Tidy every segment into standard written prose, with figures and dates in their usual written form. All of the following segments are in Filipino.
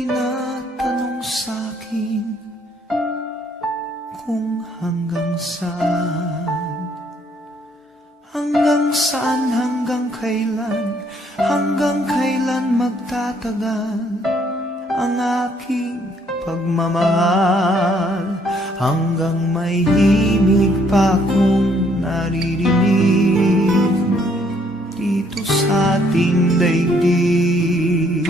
tinatanong sa'kin kung hanggang saan, hanggang kailan magtatagal ang aking pagmamahal, hanggang may himig pa akong naririnig dito sa ating daigdig,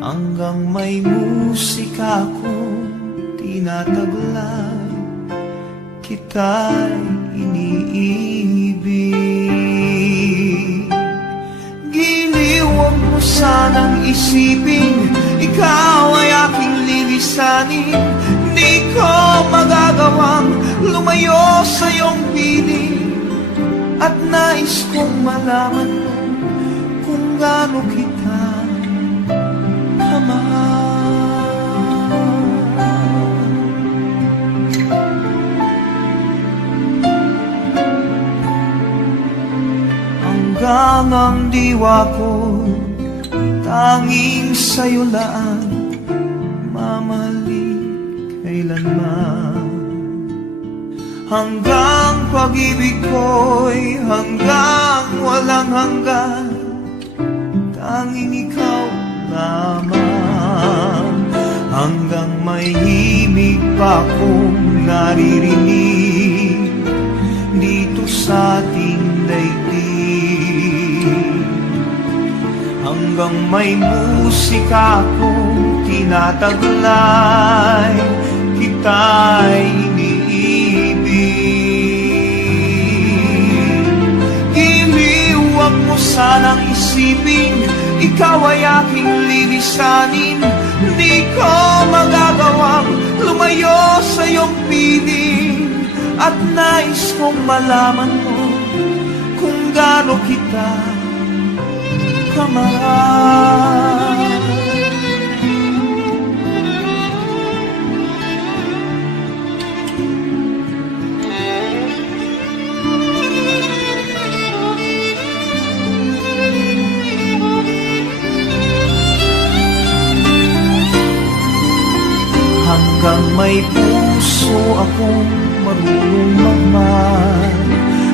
hanggang may musika akong tinataglay, kita'y iniibig. Giliw, huwag mo sanang isipin ikaw ay aking lilisanin. Di ko magagawang lumayo sa iyong piling, at nais kong malaman mo kung gaano kita kamahal. Hanggang ang diwa ko tanging sa'yo lang mamahalin kailanman, hanggang pag-ibig ko'y hanggang walang hanggan, tanging ikaw lamang, hanggang may himig pa akong naririnig dito sa ating daigdig, hanggang may musika akong tinataglay, kita'y iniibig. Giliw, huwag mo sanang isipin ikaw ay aking lilisanin. Di ko magagawang lumayo sa iyong piling, at nais kong malaman mo kung gaano kita kamahal. Hanggang may puso akong marunong magmahal,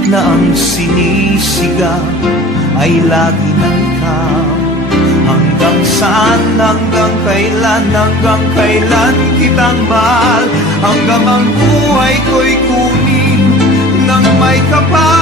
na ang sinisigaw ay lagi ng ikaw. Hanggang saan, hanggang kailan kitang mahal, hanggang ang buhay ko'y kunin ng may kapal.